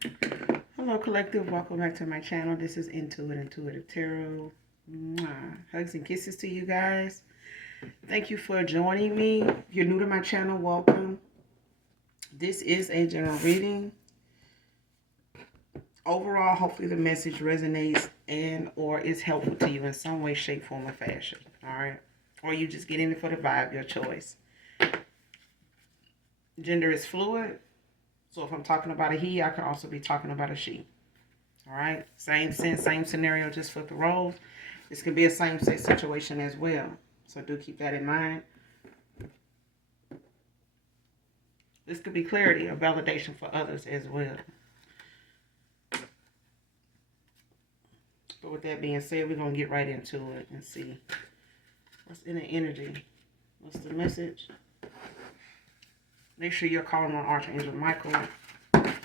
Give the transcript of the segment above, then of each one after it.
Hello, collective. Welcome back to my channel. This is Intuitive Tarot. Mwah. Hugs and kisses to you guys. Thank you for joining me. If you're new to my channel, welcome. This is a general reading. Overall, hopefully the message resonates and or is helpful to you in some way, shape, form, or fashion. All right? Or you just get in it for the vibe, your choice. Gender is fluid. So if I'm talking about a he, I can also be talking about a she. All right, same sense, same scenario, just flip the roles. This could be a same-sex situation as well, so do keep that in mind. This could be clarity or validation for others as well. But with that being said, we're going to get right into it and see what's in the energy. What's the message? Make sure you're calling on Archangel Michael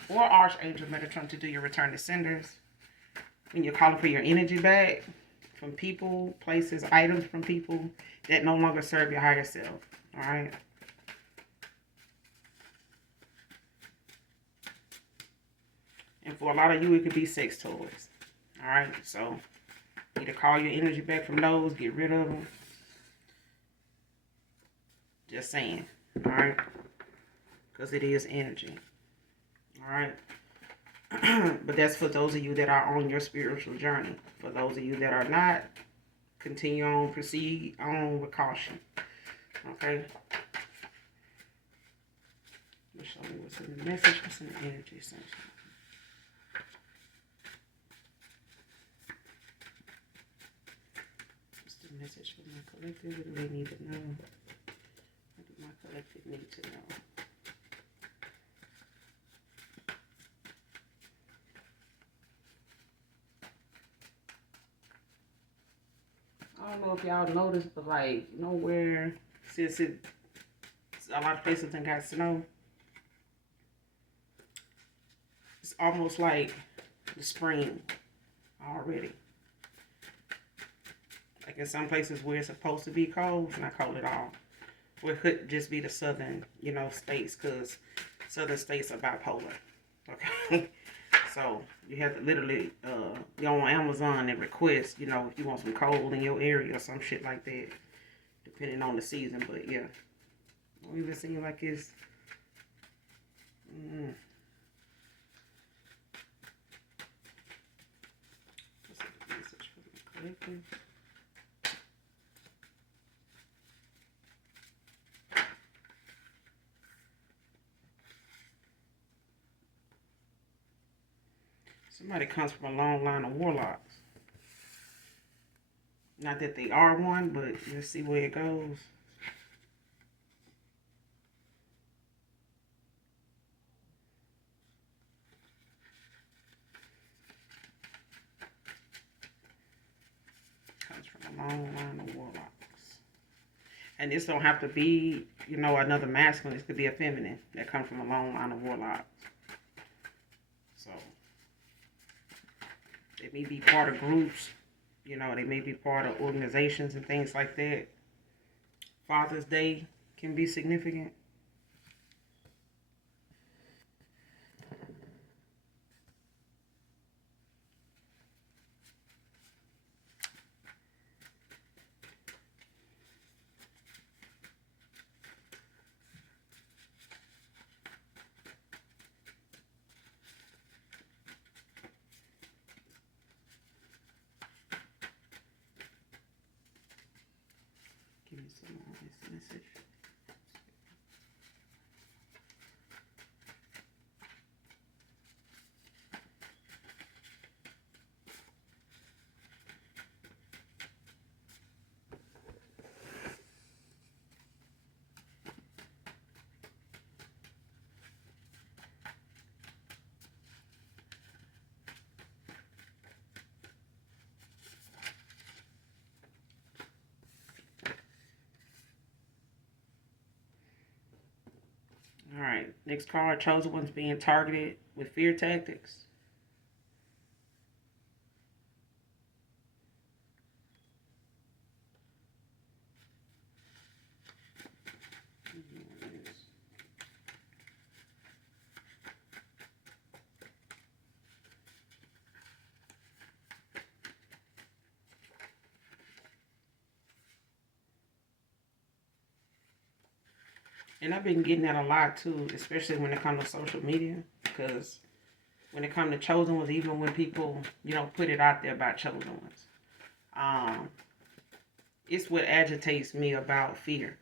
or Archangel Metatron to do your return to senders. When you're calling for your energy back from people, places, items from people that no longer serve your higher self. All right. And for a lot of you, it could be sex toys. All right. So either call your energy back from those, get rid of them. Just saying. All right. Because it is energy. All right. But that's for those of you that are on your spiritual journey. For those of you that are not, continue on, proceed on with caution. Okay? Show me what's in the message, what's in the energy section. What's the message for my collective? What do they need to know? What do my collective need to know? I don't know if y'all noticed, but like nowhere, since a lot of places done got snow, it's almost like the spring already. Like in some places where it's supposed to be cold, it's not cold at all. Or it could just be the southern, states, because southern states are bipolar. Okay. So you have to literally go on Amazon and request, if you want some cold in your area or some shit like that, depending on the season. But yeah, don't even seem like it's. What's the message for the collective? Somebody comes from a long line of warlocks. Not that they are one, but let's see where it goes. Comes from a long line of warlocks. And this don't have to be, another masculine. This could be a feminine that comes from a long line of warlocks. So they may be part of groups, they may be part of organizations and things like that. Father's Day can be significant. Give me some more of this message. All right, next card, chosen ones being targeted with fear tactics. And I've been getting that a lot too, especially when it comes to social media. Because when it comes to chosen ones, even when people, put it out there about chosen ones, um, it's what agitates me about fear.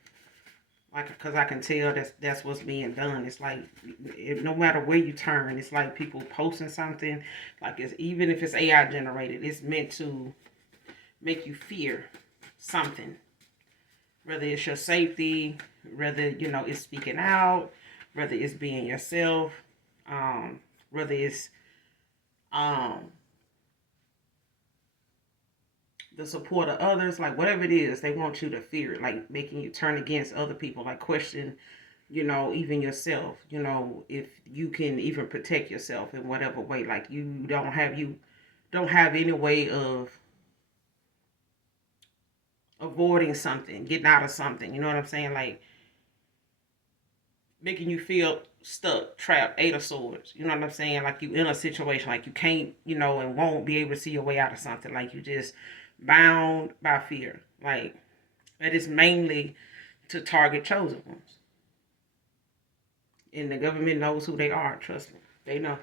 Like, because I can tell that's what's being done. It's like, no matter where you turn, it's like people posting something. Like, even if it's AI generated, it's meant to make you fear something. Whether it's your safety, whether, it's speaking out, whether it's being yourself, whether it's um, the support of others, like whatever it is, they want you to fear it, like making you turn against other people, like question, even yourself, if you can even protect yourself in whatever way, like you don't have any way of avoiding something, getting out of something, you know what I'm saying? Like making you feel stuck, trapped, eight of swords, you know what I'm saying? Like you in a situation, like you can't, and won't be able to see your way out of something, like you just bound by fear. Like that is mainly to target chosen ones. And the government knows who they are, trust me. They know.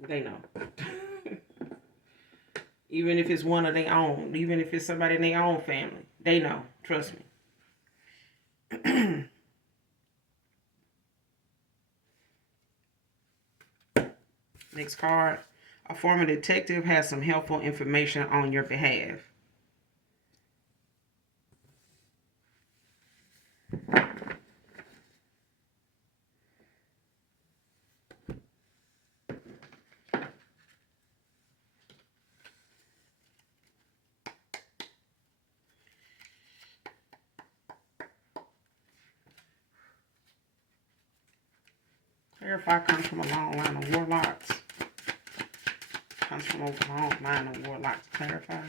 They know. Even if it's one of their own, even if it's somebody in their own family, they know, trust me. Next card. A former detective has some helpful information on your behalf. Clarify comes from a long line of warlocks. Comes from a long line of warlocks. Clarify.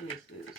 What is this?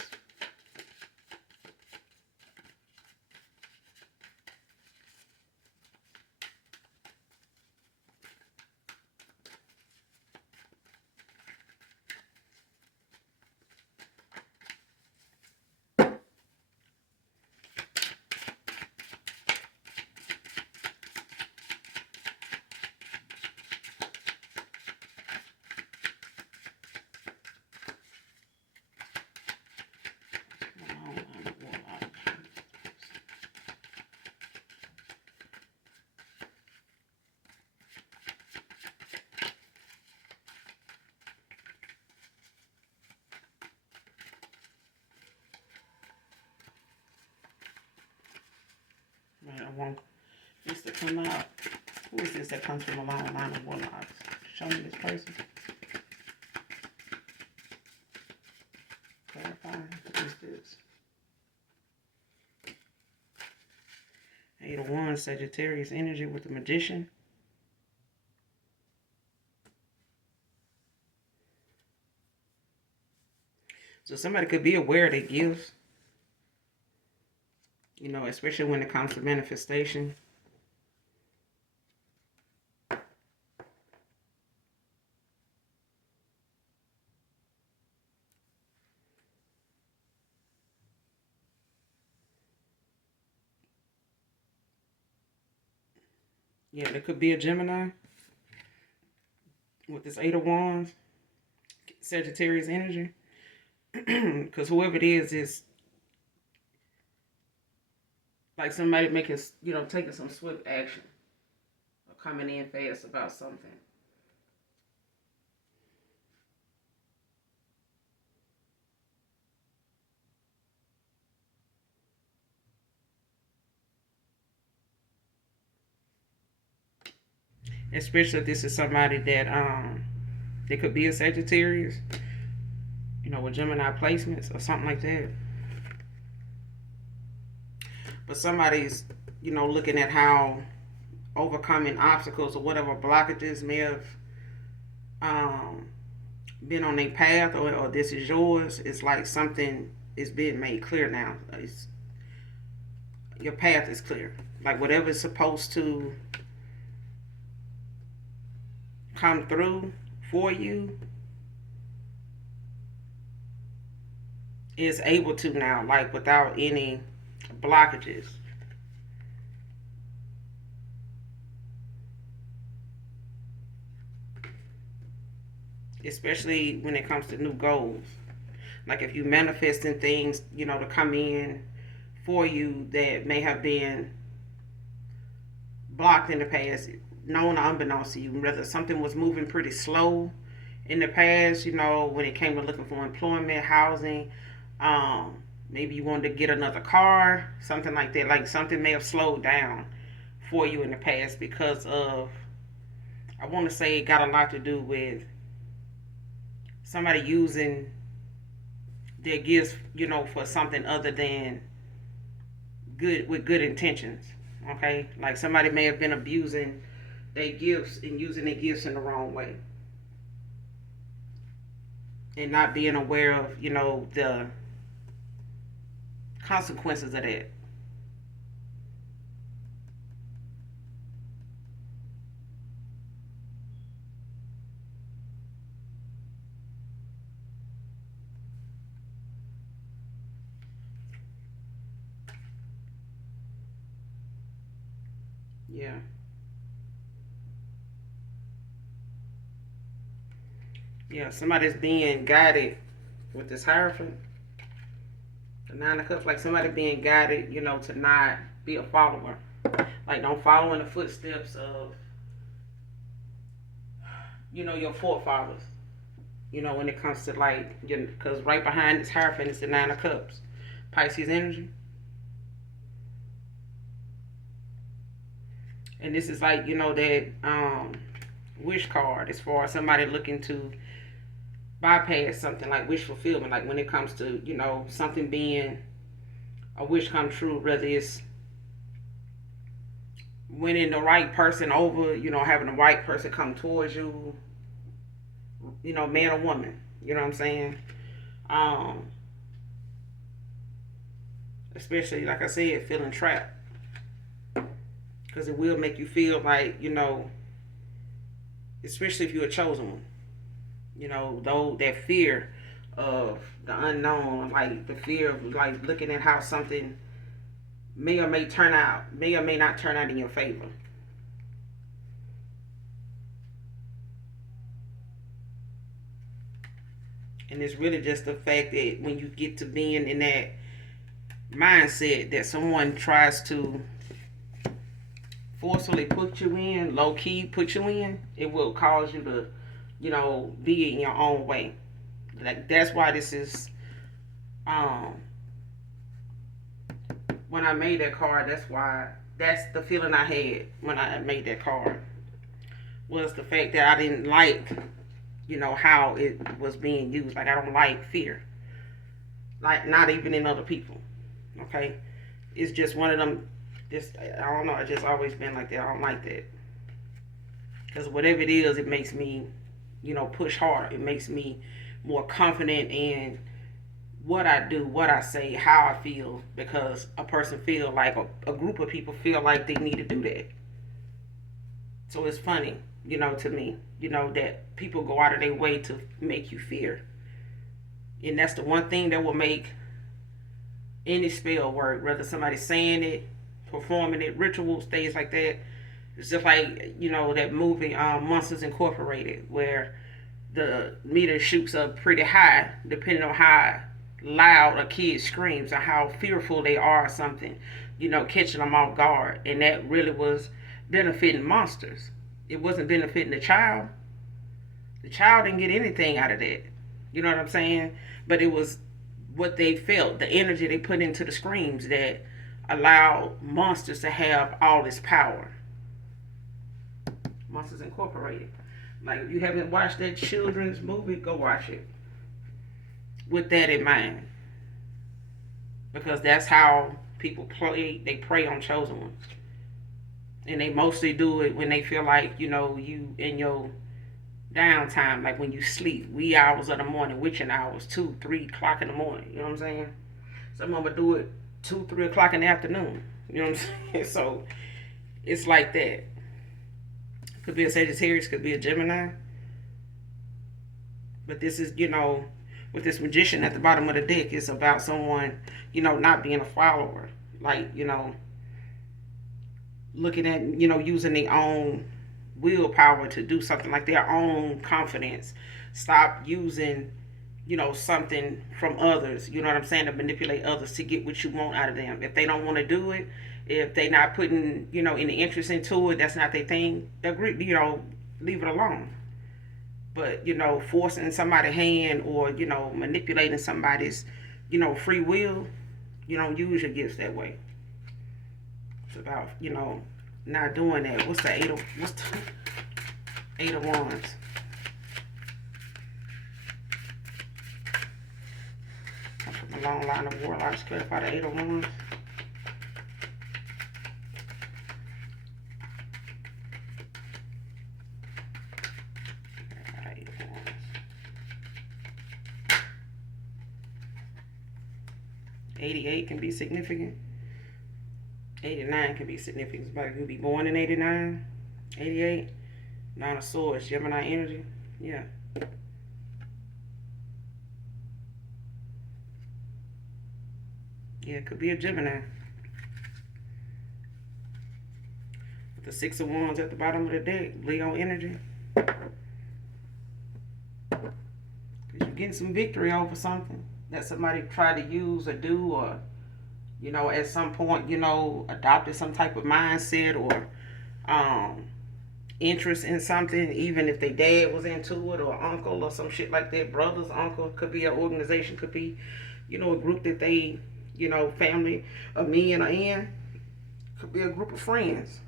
Man, I want this to come out. Who is this that comes from a long line of warlocks? Show me this person. Clarify. Who is this? Eight of Wands, Sagittarius energy with the Magician. So somebody could be aware of their gifts. Especially when it comes to manifestation. Yeah, there could be a Gemini with this Eight of Wands, Sagittarius energy. Because whoever it is like somebody making, taking some swift action or coming in fast about something. Especially if this is somebody that they could be a Sagittarius, with Gemini placements or something like that. But somebody's, looking at how overcoming obstacles or whatever blockages may have um, been on their path, or this is yours. It's like something is being made clear now. Your path is clear. Like whatever is supposed to come through for you is able to now, like without any blockages. Especially when it comes to new goals. Like if you manifesting things, to come in for you that may have been blocked in the past, known or unbeknownst to you. Whether something was moving pretty slow in the past, when it came to looking for employment, housing, maybe you wanted to get another car, something like that. Like something may have slowed down for you in the past because of, I want to say it got a lot to do with somebody using their gifts, for something other than good, with good intentions. Okay, like somebody may have been abusing their gifts and using their gifts in the wrong way, and not being aware of, the consequences of that. Yeah. Yeah, somebody's being guided with this Hierophant, the Nine of Cups, like somebody being guided, to not be a follower. Like don't follow in the footsteps of, your forefathers. When it comes to like, because right behind this Hierophant is the Nine of Cups, Pisces energy. And this is like, that wish card as far as somebody looking to bypass something like wish fulfillment. Like when it comes to, something being a wish come true, whether it's winning the right person over, having the right person come towards you, man or woman, you know what I'm saying? Um, Especially, like I said, feeling trapped. Because it will make you feel like, especially if you're a chosen one, though that fear of the unknown, like the fear of like looking at how something may or may not turn out in your favor. And it's really just the fact that when you get to being in that mindset that someone tries to forcefully put you in, low key put you in, it will cause you to, be in your own way. Like that's why this is, um, when I made that card, that's the feeling I had when I made that card, was the fact that I didn't like, how it was being used. Like I don't like fear. Like not even in other people. Okay? It's just one of them, just, I don't know, it's just always been like that. I don't like that. Because whatever it is, it makes me, push hard. It makes me more confident in what I do, what I say, how I feel, because a person feel like a group of people feel like they need to do that. So it's funny, to me, that people go out of their way to make you fear. And that's the one thing that will make any spell work, whether somebody's saying it, performing it, rituals, things like that. It's just like, that movie, Monsters Incorporated, where the meter shoots up pretty high, depending on how loud a kid screams or how fearful they are or something, catching them off guard. And that really was benefiting monsters. It wasn't benefiting the child. The child didn't get anything out of that. You know what I'm saying? But it was what they felt, the energy they put into the screams that allowed monsters to have all this power. Monsters Incorporated. Like if you haven't watched that children's movie, go watch it with that in mind, because that's how people play. They prey on chosen ones, And they mostly do it when they feel like, you know, you in your downtime, like when you sleep, wee hours of the morning, witching hours, 2, 3 o'clock in the morning. You know what I'm saying? Some of them do it 2, 3 o'clock in the afternoon. You know what I'm saying? So it's like that. Could be a Sagittarius, could be a Gemini. But this is, you know, with this magician at the bottom of the deck, it's about someone, you know, not being a follower. Like, you know, looking at, you know, using their own willpower to do something, like their own confidence. Stop using, you know, something from others, you know what I'm saying, to manipulate others to get what you want out of them. If they don't want to do it, if they not putting, you know, any interest into it, that's not their thing, agree, you know, leave it alone. But, you know, forcing somebody's hand or, you know, manipulating somebody's, you know, free will, you don't use your gifts that way. It's about, you know, not doing that. What's the eight of wands? From a long line of warlocks. Clarify the eight of wands. Clarify the eight of wands. 88 can be significant. 89 can be significant. Somebody could be born in 89, 88. Nine of Swords, Gemini energy. Yeah. Yeah, it could be a Gemini. With the Six of Wands at the bottom of the deck, Leo energy. Because you're getting some victory over something that somebody tried to use or do, or, you know, at some point, you know, adopted some type of mindset or interest in something, even if their dad was into it, or uncle or some shit like that. Brothers, uncle, could be an organization, could be, you know, a group that they, you know, family of men are in. Could be a group of friends,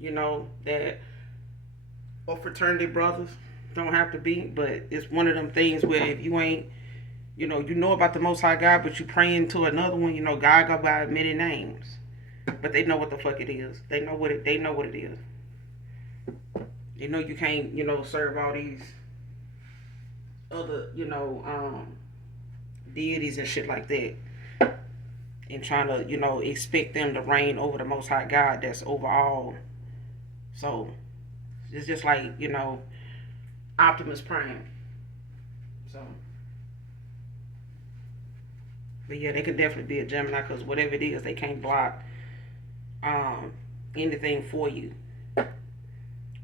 you know, that, or fraternity brothers. Don't have to be, but it's one of them things where if you ain't, you know about the Most High God, but you praying to another one, you know, God go by many names, but they know what the fuck it is. They know what it is. You know, you can't, you know, serve all these other, you know, deities and shit like that, and trying to, you know, expect them to reign over the Most High God that's over all. So it's just like, you know, Optimus Prime. So, but yeah, they could definitely be a Gemini, because whatever it is, they can't block anything for you.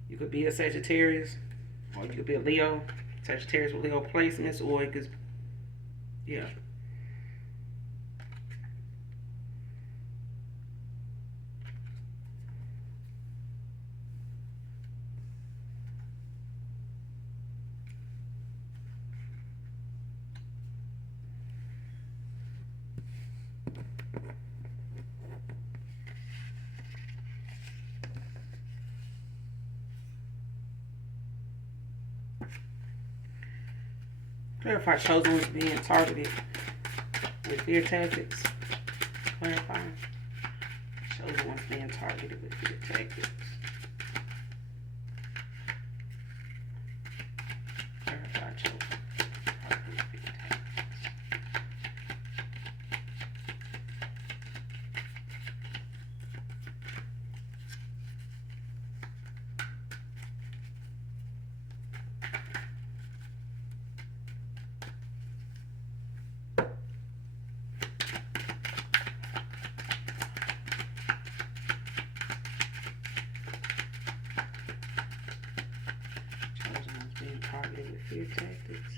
You could be a Sagittarius, or you could be a Leo. Sagittarius with Leo placements, or it could, yeah. Clarify chosen ones being targeted with fear tactics. Clarify chosen ones being targeted with fear tactics. Clarify chosen targeted with fear tactics. Being targeted with fear tactics.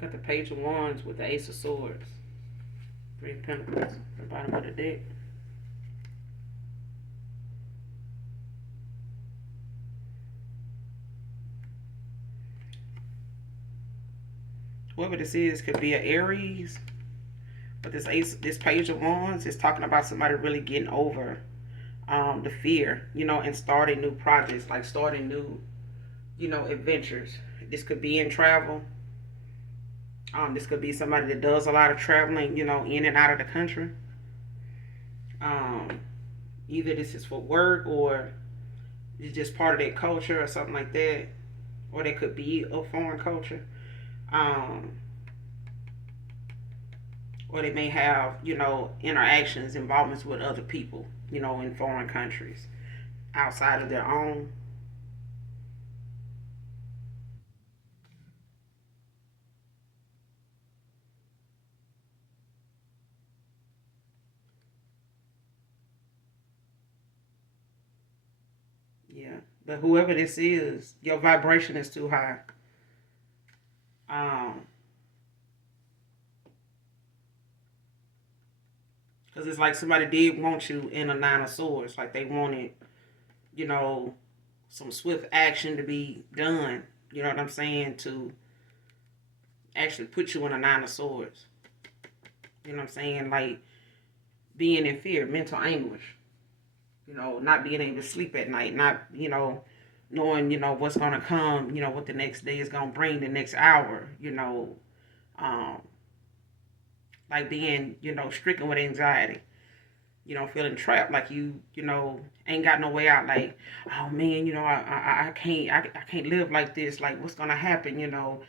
Got the Page of Wands with the Ace of Swords. Three of Pentacles at the bottom of the deck. Whoever this is could be an Aries, but this page of wands is talking about somebody really getting over the fear, and starting new projects, like starting new, adventures. This could be in travel. This could be somebody that does a lot of traveling, in and out of the country. Um, Either this is for work or it's just part of their culture or something like that, or they could be a foreign culture. Um, or they may have, interactions, involvements with other people, in foreign countries outside of their own. Yeah, but whoever this is, your vibration is too high. Um, because it's like somebody did want you in a nine of swords, like they wanted, you know, some swift action to be done. You know what I'm saying? To actually put you in a nine of swords. You know what I'm saying? Like being in fear, mental anguish. Not being able to sleep at night, not, knowing, what's gonna come, what the next day is gonna bring, the next hour, um, like being, stricken with anxiety, feeling trapped, like ain't got no way out, like, oh man, I can't, I can't live like this, like what's gonna happen, oh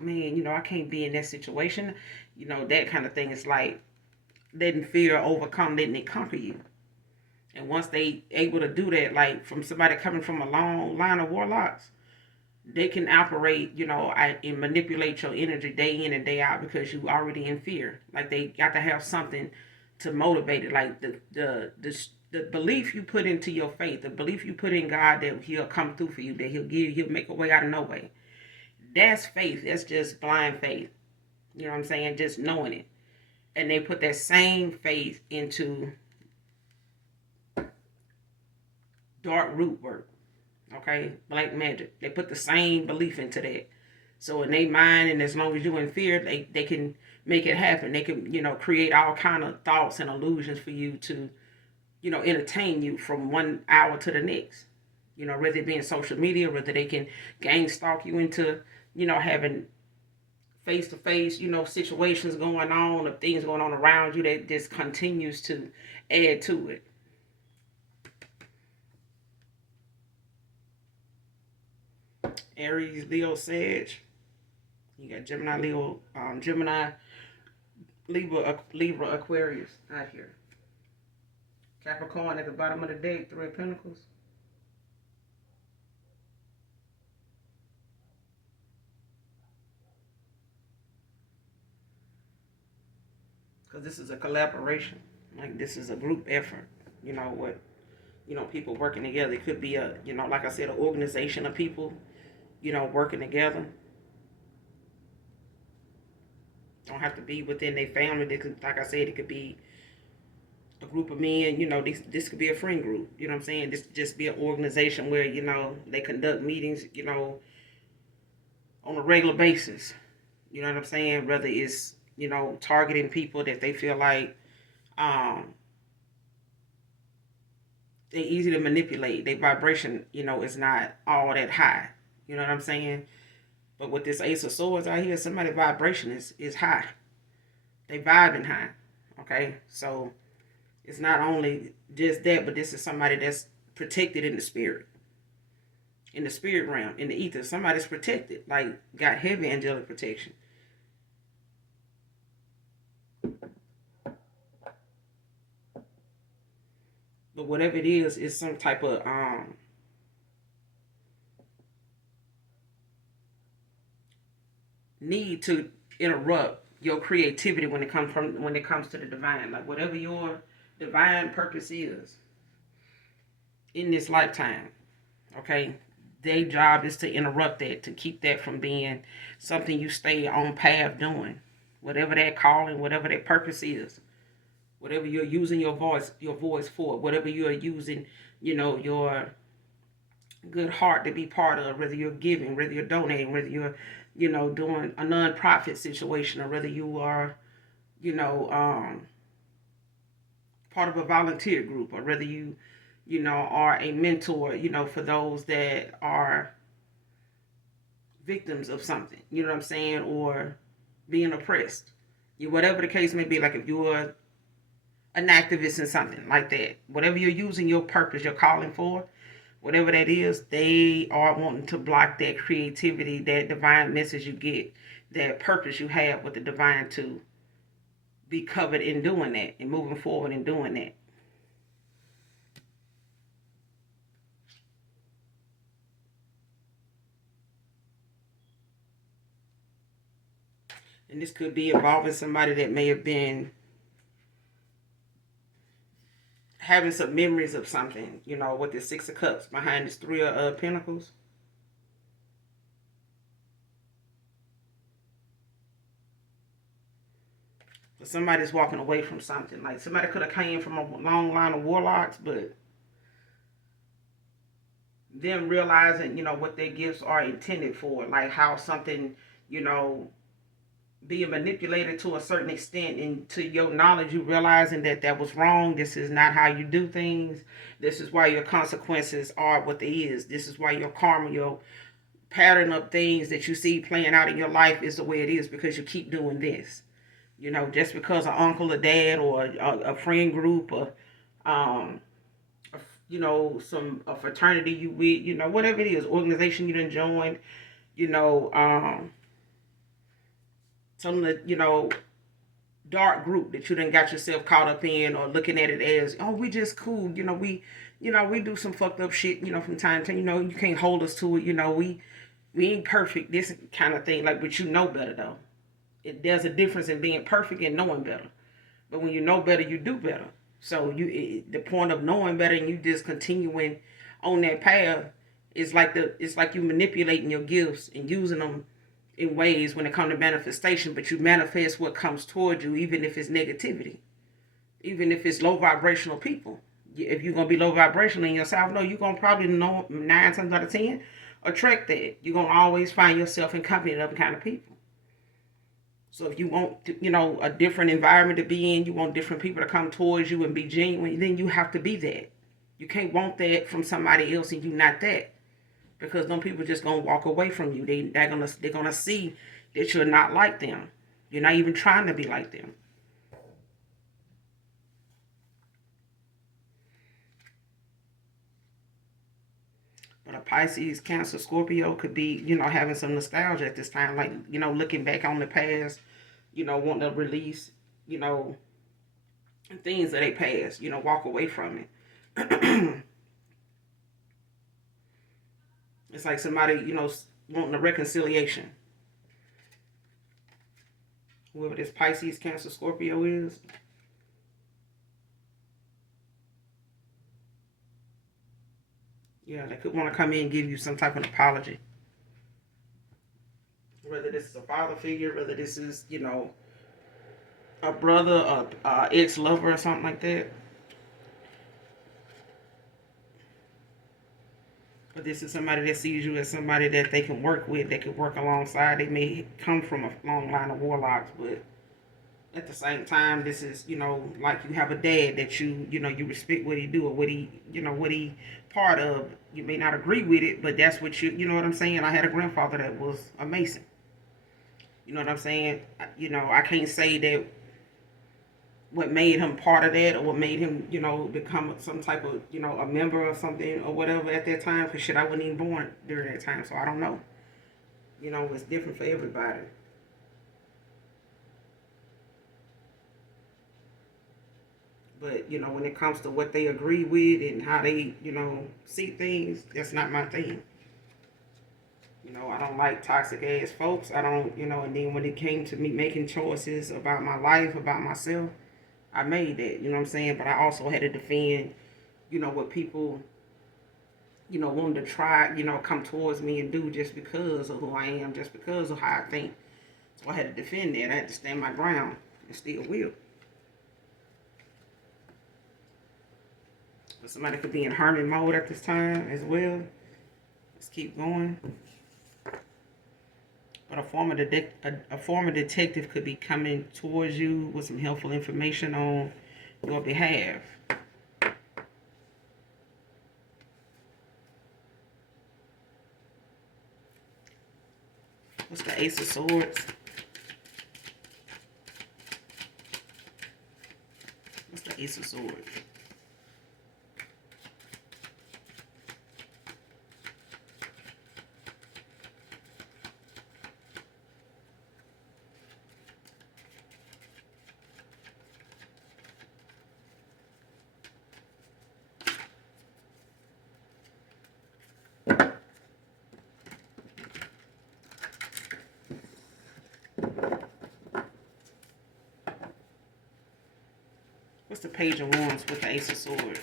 man, I can't be in that situation, that kind of thing. It's like letting fear overcome, letting it conquer you. And once they able to do that, like from somebody coming from a long line of warlocks, they can operate, and manipulate your energy day in and day out because you already in fear. Like they got to have something to motivate it. Like the belief you put into your faith, the belief you put in God that He'll come through for you, that He'll make a way out of no way. That's faith. That's just blind faith. You know what I'm saying? Just knowing it. And they put that same faith into dark root work. Okay, black magic. They put the same belief into that. So in their mind, and as long as you're in fear, they can make it happen. They can, create all kind of thoughts and illusions for you to, entertain you from 1 hour to the next. Whether it be in social media, whether they can gang stalk you into, having face to face, situations going on or things going on around you that just continues to add to it. Aries, Leo, Sag. You got Gemini, Leo, Gemini, Libra, Aquarius out here. Capricorn at the bottom of the deck, Three of Pentacles. Because this is a collaboration. Like this is a group effort. What, people working together. It could be a, like I said, an organization of people, working together. Don't have to be within their family. They could, like I said, it could be a group of men. This could be a friend group. You know what I'm saying? This could just be an organization where they conduct meetings. On a regular basis. You know what I'm saying? Whether it's targeting people that they feel like they're easy to manipulate. Their vibration, is not all that high. You know what I'm saying? But with this Ace of Swords out here, somebody's vibration is high. They vibing high. Okay? So it's not only just that, but this is somebody that's protected in the spirit. In the spirit realm, in the ether. Somebody's protected. Like got heavy angelic protection. But whatever it is some type of need to interrupt your creativity when it comes to the divine. Like whatever your divine purpose is in this lifetime, okay? Their job is to interrupt that, to keep that from being something you stay on path doing. Whatever that calling, whatever that purpose is, whatever you're using your voice for, whatever you're using, your good heart to be part of, whether you're giving, whether you're donating, whether you're, doing a non-profit situation, or whether you are, you know, part of a volunteer group, or whether you are a mentor, for those that are victims of something, you know what I'm saying, or being oppressed. Whatever the case may be, like if you're an activist in something like that, whatever you're using your purpose, your calling for, whatever that is, they are wanting to block that creativity, that divine message you get, that purpose you have with the divine, to be covered in doing that and moving forward in doing that. And this could be involving somebody that may have been having some memories of something, with the Six of Cups behind this Three of Pentacles. So somebody's walking away from something. Like somebody could have came from a long line of warlocks, but them realizing, what their gifts are intended for, like how something, being manipulated to a certain extent, and to your knowledge, you realizing that was wrong. This is not how you do things. This is why your consequences are what they is. This is why your karma, your pattern of things that you see playing out in your life is the way it is, because you keep doing this. Just because an uncle, a dad, or a friend group, or a fraternity you with, whatever it is, organization you done joined, some dark group that you done got yourself caught up in, or looking at it as, oh, we just cool, we do some fucked up shit, from time to time, you can't hold us to it, we ain't perfect, this kind of thing, like, but better though. There's a difference in being perfect and knowing better. But when you know better, you do better. So the point of knowing better and you just continuing on that path is like you manipulating your gifts and using them in ways when it comes to manifestation. But you manifest what comes toward you, even if it's negativity, even if it's low vibrational people. If you're gonna be low vibrational in yourself, no, you're gonna probably know 9 times out of 10 attract that. You're gonna always find yourself in company of other kind of people. So if you want, a different environment to be in, you want different people to come towards you and be genuine, then you have to be that. You can't want that from somebody else and you not that, because them people just gonna walk away from you. They're gonna see that you're not like them. You're not even trying to be like them. But a Pisces, Cancer, Scorpio could be, having some nostalgia at this time, like, looking back on the past, wanting to release, things that they passed, walk away from it. It's like somebody, wanting a reconciliation. Whoever this Pisces, Cancer, Scorpio is. Yeah, they could want to come in and give you some type of apology. Whether this is a father figure, whether this is, a brother, a ex-lover, or something like that. But this is somebody that sees you as somebody that they can work with, they can work alongside. They may come from a long line of warlocks, but at the same time, this is, like you have a dad that you respect what he do, or what he part of. You may not agree with it, but that's what you know what I'm saying? I had a grandfather that was a Mason. You know what I'm saying? I can't say that what made him part of that, or what made him, become some type of, a member or something or whatever at that time. Because shit, I wasn't even born during that time, so I don't know. It's different for everybody. But, when it comes to what they agree with and how they, see things, that's not my thing. I don't like toxic ass folks. I don't, and then when it came to me making choices about my life, about myself, I made that, you know what I'm saying? But I also had to defend, what people, wanted to try, come towards me and do just because of who I am, just because of how I think. So I had to defend that. I had to stand my ground and still will. But somebody could be in hermit mode at this time as well. Let's keep going. But a former detective could be coming towards you with some helpful information on your behalf. What's the Ace of Swords? What's the Ace of Swords? What's the Page of Wands with the Ace of Swords?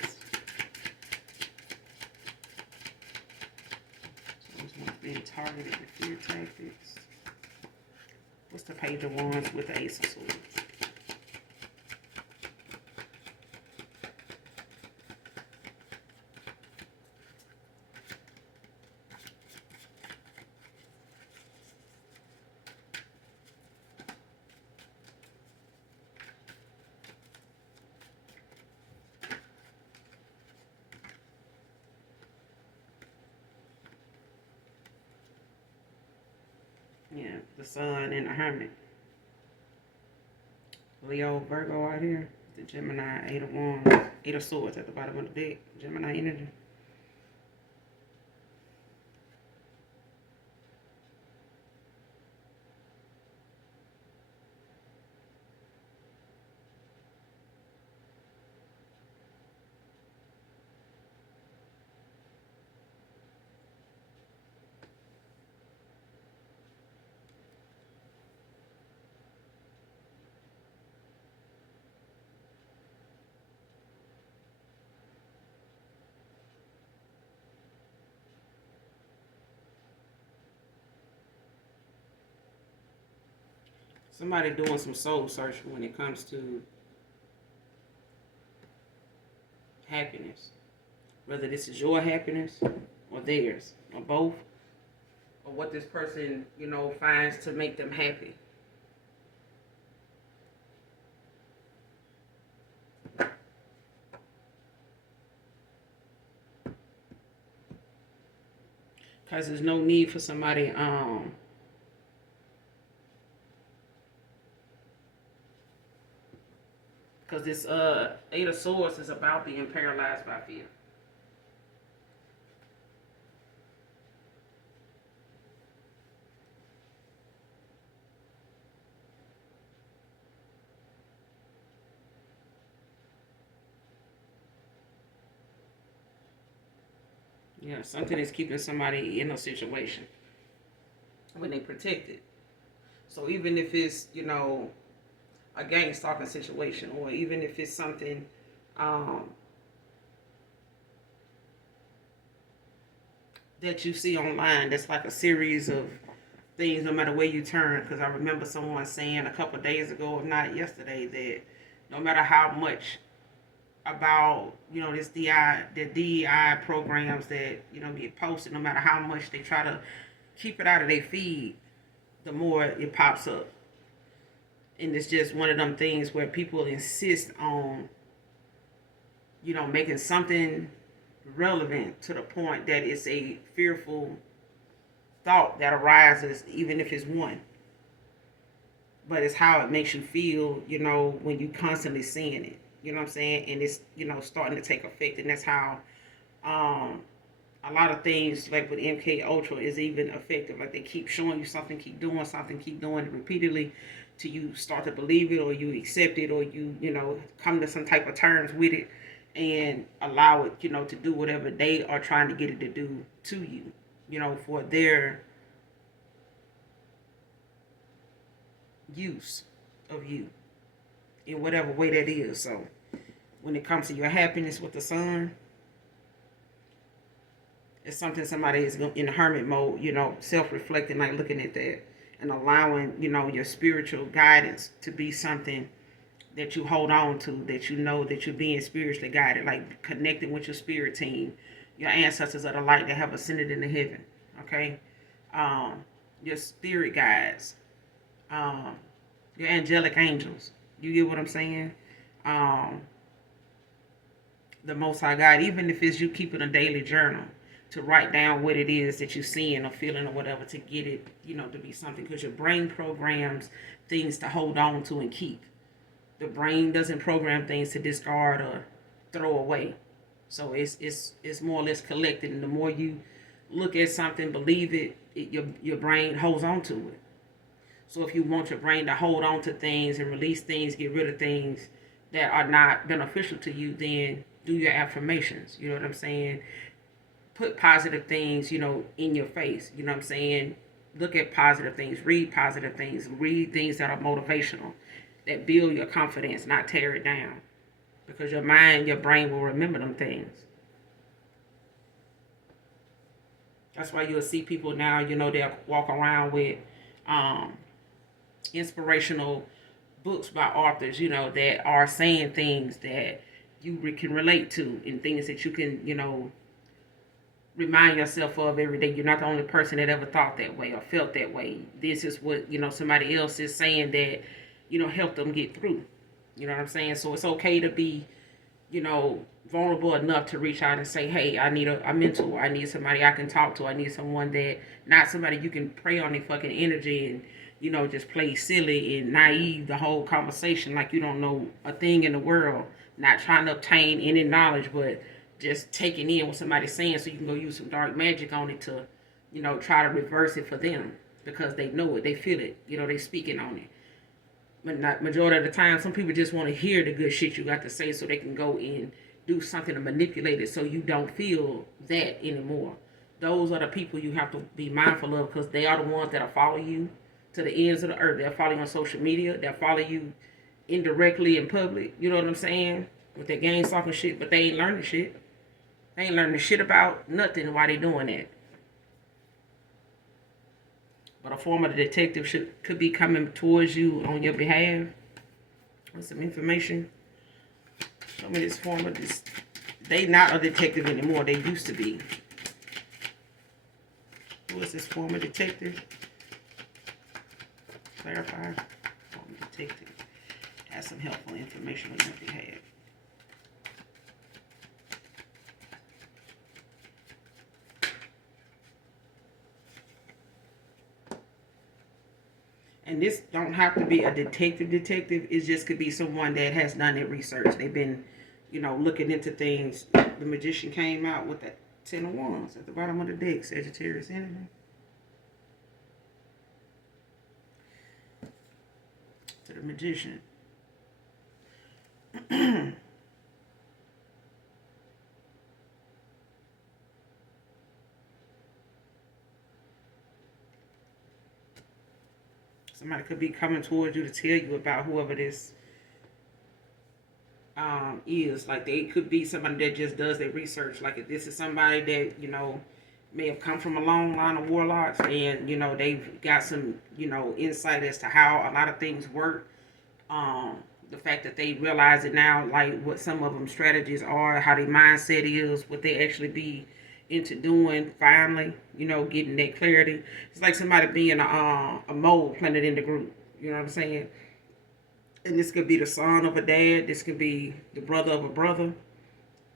Someone's being targeted with fear tactics. What's the Page of Wands with the Ace of Swords? Yeah, the Sun and the Hermit. Leo, Virgo out here. The Gemini, Eight of Wands. Eight of Swords at the bottom of the deck. Gemini energy. Somebody doing some soul searching when it comes to happiness. Whether this is your happiness or theirs or both. Or what this person, finds to make them happy. Because there's no need for somebody, because this Eight of Swords is about being paralyzed by fear. Yeah, something is keeping somebody in a situation when they protect it. So even if it's, a gang stalking situation, or even if it's something that you see online that's like a series of things no matter where you turn. Because I remember someone saying a couple of days ago, if not yesterday, that no matter how much about this DEI programs that get posted, no matter how much they try to keep it out of their feed, the more it pops up. And it's just one of them things where people insist on making something relevant to the point that it's a fearful thought that arises, even if it's one. But it's how it makes you feel, when you constantly seeing it. You know what I'm saying? And it's, starting to take effect. And that's how a lot of things like with MK Ultra is even effective. Like they keep showing you something, keep doing it repeatedly till you start to believe it, or you accept it, or you come to some type of terms with it and allow it, to do whatever they are trying to get it to do to you, for their use of you in whatever way that is. So when it comes to your happiness with the Sun, it's something somebody is in hermit mode, self-reflecting, like looking at that and allowing, your spiritual guidance to be something that you hold on to, that that you're being spiritually guided, like connecting with your spirit team, your ancestors of the light that have ascended into heaven. Okay. your spirit guides, your angelic angels. You get what I'm saying? Um, the Most High God, even if it's you keeping a daily journal to write down what it is that you're seeing or feeling or whatever to get it, to be something. Because your brain programs things to hold on to and keep. The brain doesn't program things to discard or throw away. So it's more or less collected, and the more you look at something, believe it, your brain holds on to it. So if you want your brain to hold on to things and release things, get rid of things that are not beneficial to you, then do your affirmations. You know what I'm saying? Put positive things, in your face. You know what I'm saying? Look at positive things. Read positive things. Read things that are motivational, that build your confidence, not tear it down. Because your mind, your brain will remember them things. That's why you'll see people now, they'll walk around with inspirational books by authors, that are saying things that you can relate to and things that you can, remind yourself of every day. You're not the only person that ever thought that way or felt that way. This is what, somebody else is saying that, helped them get through. You know what I'm saying? So it's okay to be, vulnerable enough to reach out and say, hey, I need a mentor. I need somebody I can talk to. I need someone that, not somebody you can prey on their fucking energy and, just play silly and naive the whole conversation like you don't know a thing in the world. Not trying to obtain any knowledge, but just taking in what somebody's saying so you can go use some dark magic on it to, try to reverse it for them because they know it, they feel it, they speaking on it. But not majority of the time, some people just want to hear the good shit you got to say so they can go and do something to manipulate it so you don't feel that anymore. Those are the people you have to be mindful of because they are the ones that'll follow you to the ends of the earth. They'll follow you on social media. They'll follow you indirectly in public. You know what I'm saying? With their gang stalking shit, but they ain't learning shit. They ain't learning shit about nothing while they doing that. But a form of detective could be coming towards you on your behalf with some information. Show me this form of this. They not a detective anymore. They used to be. Who is this former detective? Clarify. Former detective. Has some helpful information on your behalf. And this don't have to be a detective. It just could be someone that has done their research. They've been, looking into things. The magician came out with that 10 of Wands at the bottom of the deck. Sagittarius energy. To the magician. Somebody could be coming towards you to tell you about whoever this is. Like they could be somebody that just does their research. Like if this is somebody that, may have come from a long line of warlocks and, they've got some, insight as to how a lot of things work. The fact that they realize it now, like what some of them strategies are, how their mindset is, what they actually be into doing finally, getting that clarity. It's like somebody being a mole planted in the group. You know what I'm saying? And this could be the son of a dad. This could be the brother of a brother.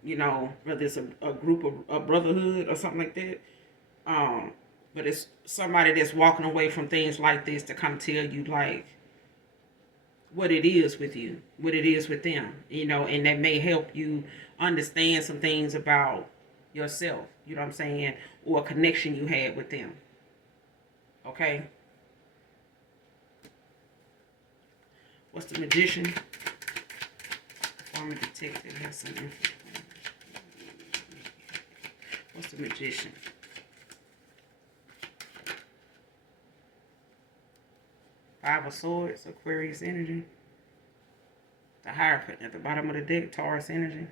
Whether it's a group of a brotherhood or something like that. But it's somebody that's walking away from things like this to come tell you like what it is with you, what it is with them, and that may help you understand some things about yourself, you know what I'm saying, or a connection you had with them. Okay? What's the magician? Former detective has some info. What's the magician? Five of Swords, Aquarius energy. The Hierophant at the bottom of the deck, Taurus energy.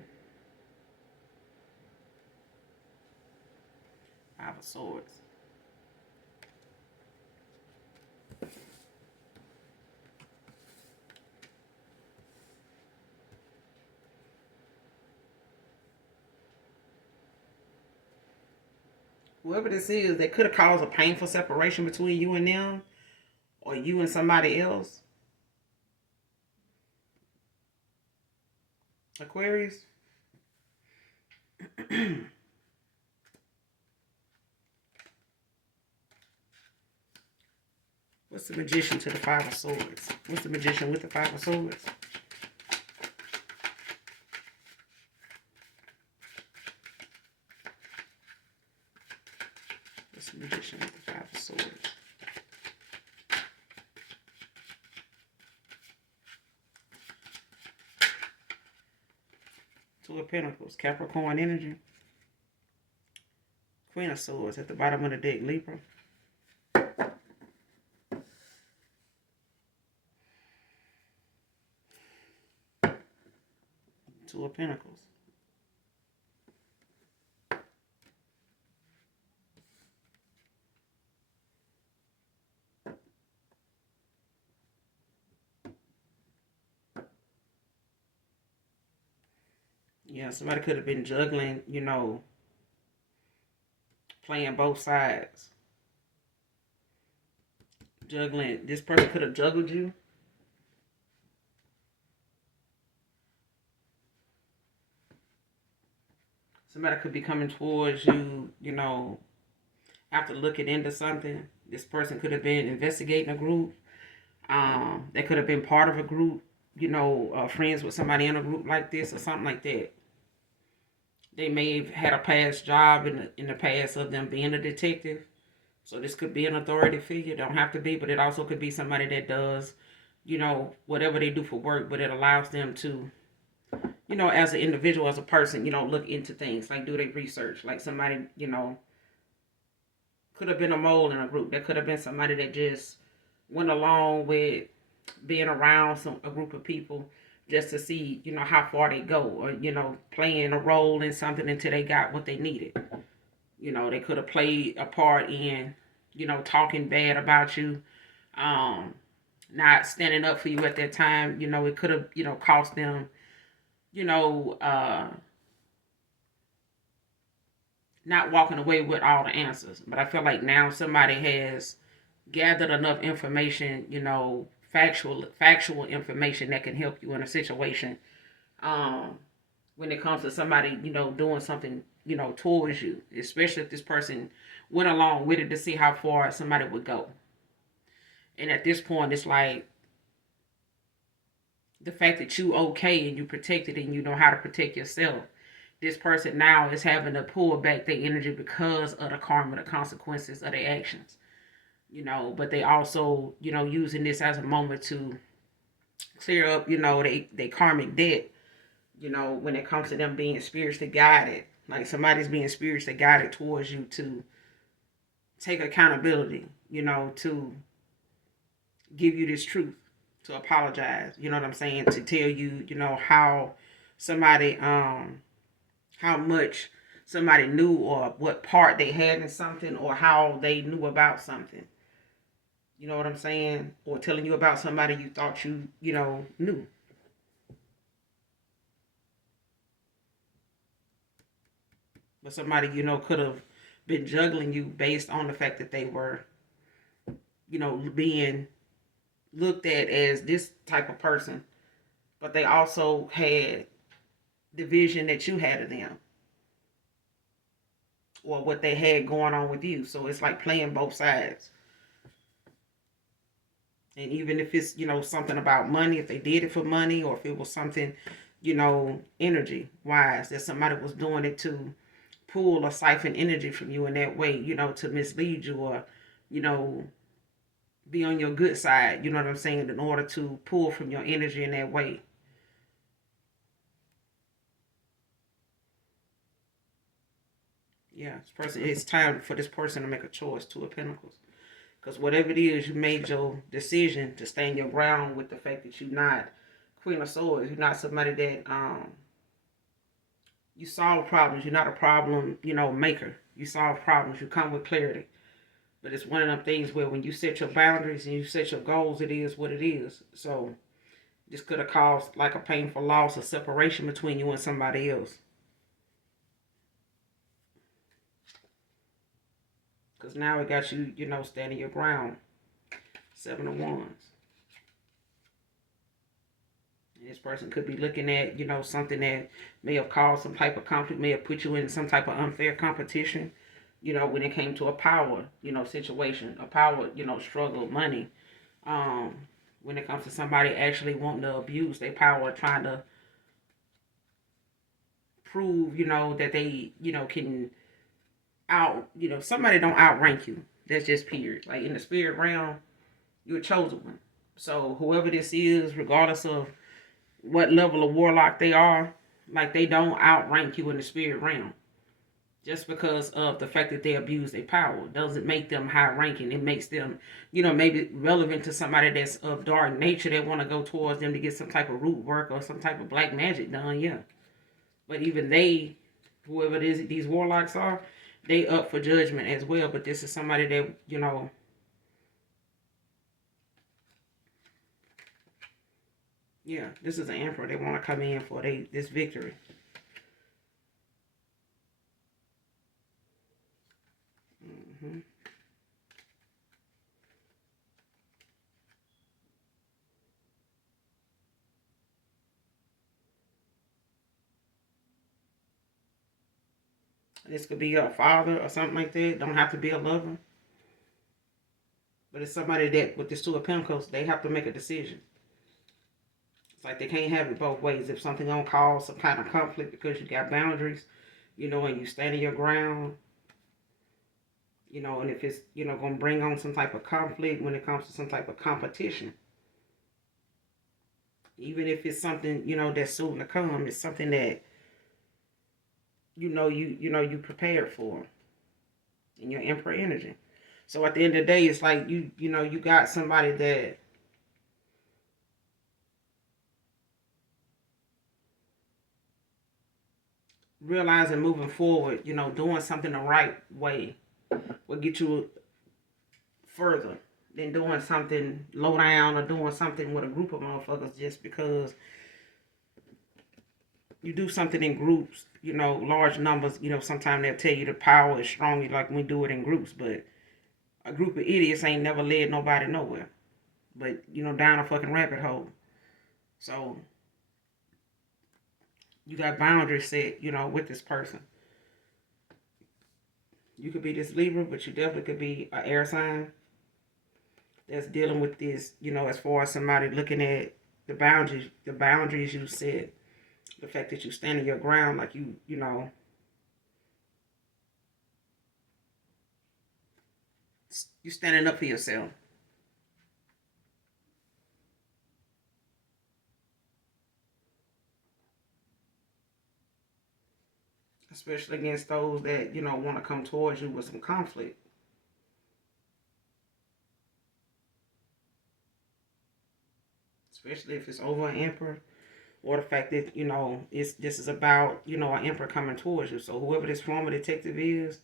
Five of Swords. Whoever this is, they could have caused a painful separation between you and them, or you and somebody else. Aquarius. What's the Magician to the Five of Swords? What's the Magician with the Five of Swords? What's the Magician with the Five of Swords? Two of Pentacles, Capricorn energy. Queen of Swords at the bottom of the deck, Libra. Two of Pentacles. Yeah, somebody could have been juggling, you know, playing both sides. Juggling. This person could have juggled you. Somebody could be coming towards you, you know, after looking into something. This person could have been investigating a group. They could have been part of a group, you know, friends with somebody in a group like this or something like that. They may have had a past job in the past of them being a detective. So this could be an authority figure. Don't have to be, but it also could be somebody that does, you know, whatever they do for work, but it allows them to, you know, as an individual, as a person, you know, look into things, like do their research. Like somebody, you know, could have been a mole in a group. There could have been somebody that just went along with being around a group of people just to see, you know, how far they go, or, you know, playing a role in something until they got what they needed. You know, they could have played a part in, you know, talking bad about you, not standing up for you at that time. You know, it could have, you know, cost them, you know, not walking away with all the answers. But I feel like now somebody has gathered enough information, you know, factual information that can help you in a situation. When it comes to somebody, you know, doing something, you know, towards you, especially if this person went along with it to see how far somebody would go. And at this point, it's like the fact that you okay and you protected and you know how to protect yourself. This person now is having to pull back their energy because of the karma, the consequences of their actions. You know, but they also, you know, using this as a moment to clear up, you know, they karmic debt, you know, when it comes to them being spiritually guided. Like somebody's being spiritually guided towards you to take accountability, you know, to give you this truth, to apologize, you know what I'm saying, to tell you, you know, how somebody, how much somebody knew or what part they had in something or how they knew about something. You know what I'm saying? Or telling you about somebody you thought you know, knew. But somebody, you know, could have been juggling you based on the fact that they were, you know, being looked at as this type of person. But they also had the vision that you had of them. Or what they had going on with you. So it's like playing both sides. And even if it's, you know, something about money, if they did it for money, or if it was something, you know, energy wise, that somebody was doing it to pull or siphon energy from you in that way, you know, to mislead you or, you know, be on your good side, you know what I'm saying, in order to pull from your energy in that way. Yeah, this person, it's time for this person to make a choice, Two of Pentacles. Because whatever it is, you made your decision to stand your ground with the fact that you're not Queen of Swords. You're not somebody that you solve problems. You're not a problem, you know, maker. You solve problems. You come with clarity. But it's one of them things where when you set your boundaries and you set your goals, it is what it is. So this could have caused like a painful loss or separation between you and somebody else. Because now it got you, you know, standing your ground. 7 of Wands. This person could be looking at, you know, something that may have caused some type of conflict, may have put you in some type of unfair competition, you know, when it came to a power, you know, situation, a power, you know, struggle, money. When it comes to somebody actually wanting to abuse their power, trying to prove, you know, that they, you know, can you know, somebody don't outrank you. That's just period. Like in the spirit realm, you're a chosen one. So whoever this is, regardless of what level of warlock they are, like they don't outrank you in the spirit realm. Just because of the fact that they abuse their power doesn't make them high ranking. It makes them, you know, maybe relevant to somebody that's of dark nature that want to go towards them to get some type of root work or some type of black magic done, yeah. But even they, whoever it is these warlocks are, they up for judgment as well. But this is somebody that, you know, yeah, this is an emperor. They want to come in for this victory. Mm-hmm. This could be a father or something like that. Don't have to be a lover. But it's somebody that, with this Two of Pentacles, they have to make a decision. It's like they can't have it both ways. If something gonna cause some kind of conflict because you got boundaries, you know, and you stand your ground, you know, and if it's, you know, gonna bring on some type of conflict when it comes to some type of competition. Even if it's something, you know, that's soon to come, it's something that you prepared for in your emperor energy. So at the end of the day, it's like you got somebody that realizing moving forward, you know, doing something the right way will get you further than doing something low down or doing something with a group of motherfuckers just because you do something in groups, you know, large numbers, you know, sometimes they'll tell you the power is strong, like we do it in groups, but a group of idiots ain't never led nobody nowhere. But, you know, down a fucking rabbit hole. So you got boundaries set, you know, with this person. You could be this Libra, but you definitely could be an air sign that's dealing with this, you know, as far as somebody looking at the boundaries you set, the fact that you stand in your ground, like you know, you standing up for yourself. Especially against those that, you know, want to come towards you with some conflict. Especially if it's over an emperor, or the fact that, you know, this is about, you know, an emperor coming towards you. So whoever this former detective is,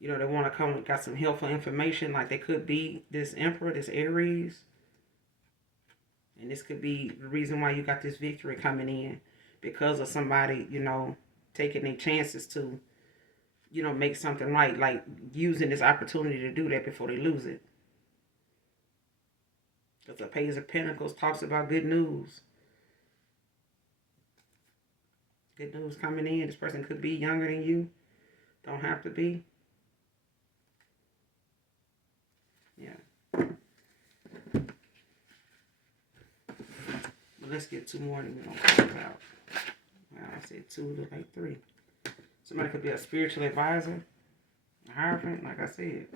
you know, they want to come, got some helpful information, like they could be this emperor, this Aries. And this could be the reason why you got this victory coming in, because of somebody, you know, taking their chances to, you know, make something right, like using this opportunity to do that before they lose it. Because the Page of Pentacles talks about good news. Good news coming in. This person could be younger than you. Don't have to be. Yeah. But let's get two more and we're going to close out. Wow, I said two, look like three. Somebody could be a spiritual advisor, a hierophant, like I said.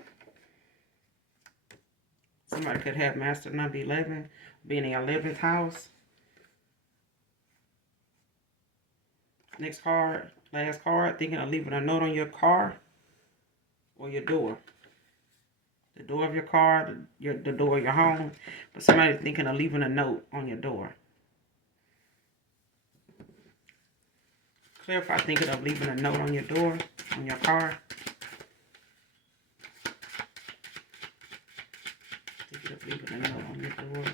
Somebody could have master number 11, being in the 11th house. Next card, last card, thinking of leaving a note on your car or your door. The door of your car, the door of your home. But somebody thinking of leaving a note on your door. Clarify thinking of leaving a note on your door, on your car. Thinking of leaving a note on your door.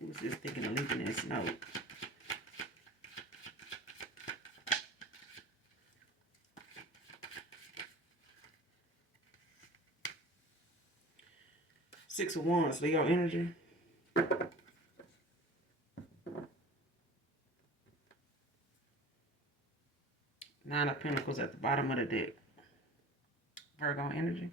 Who's this thinking of leaving this note? Six of Wands, Leo energy. Nine of Pentacles at the bottom of the deck. Virgo energy.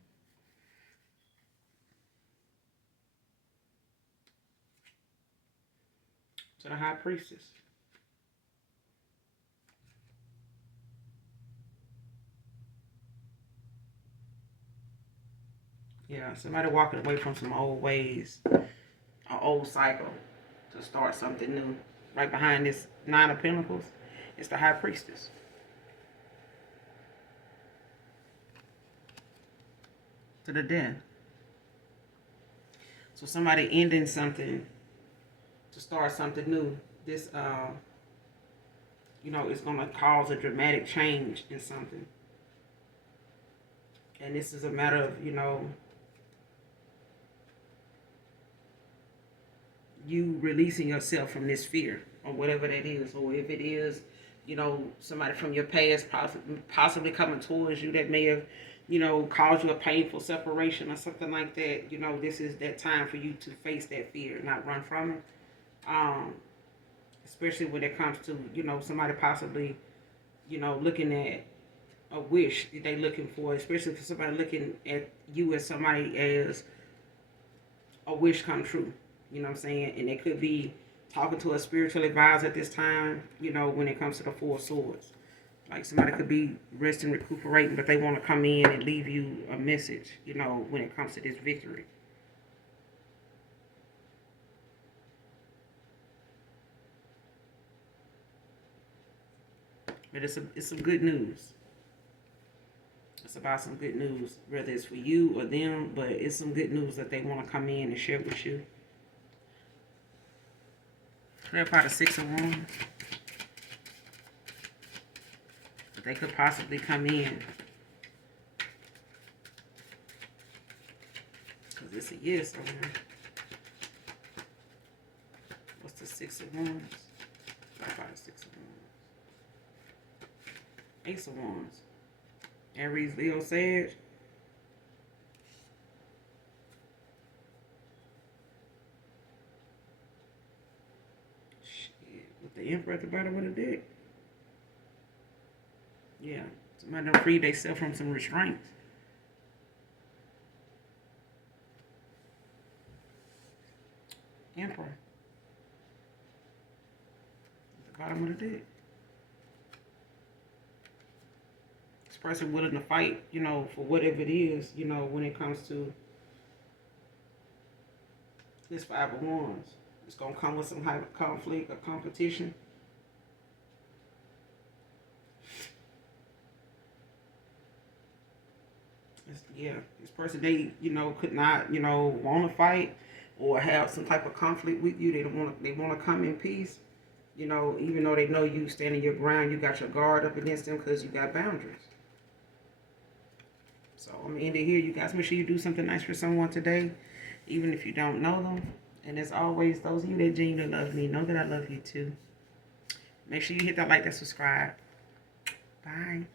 To the High Priestess. Yeah, somebody walking away from some old ways, an old cycle to start something new. Right behind this Nine of Pentacles, it's the High Priestess. To the Death. So somebody ending something to start something new. This, you know, it's going to cause a dramatic change in something. And this is a matter of, you know, you releasing yourself from this fear or whatever that is. Or if it is, you know, somebody from your past possibly coming towards you that may have, you know, caused you a painful separation or something like that. You know, this is that time for you to face that fear, not run from it. Especially when it comes to, you know, somebody possibly, you know, looking at a wish that they're looking for, especially for somebody looking at you as somebody as a wish come true. You know what I'm saying? And they could be talking to a spiritual advisor at this time, you know, when it comes to the Four of Swords. Like somebody could be resting, recuperating, but they want to come in and leave you a message, you know, when it comes to this victory. But it's some good news. It's about some good news, whether it's for you or them, but it's some good news that they want to come in and share with you. Clarify the Six of Wands. But they could possibly come in. Because it's a yes on here. What's the Six of Wands? Clarify the Six of Wands. Ace of Wands. Aries, Leo, Sag. Shit. With the Emperor at the bottom of the deck. Yeah. Somebody done free themselves from some restraints. Emperor. At the bottom of the deck. This person willing to fight, you know, for whatever it is, you know, when it comes to this Five of Wands. It's going to come with some type of conflict or competition. Yeah, this person, they, you know, could not, you know, want to fight or have some type of conflict with you. They want to come in peace. You know, even though they know you standing your ground, you got your guard up against them because you got boundaries. So I'm going to end it here. You guys, make sure you do something nice for someone today, even if you don't know them. And as always, those of you that genuinely love me, know that I love you too. Make sure you hit that like, that subscribe. Bye.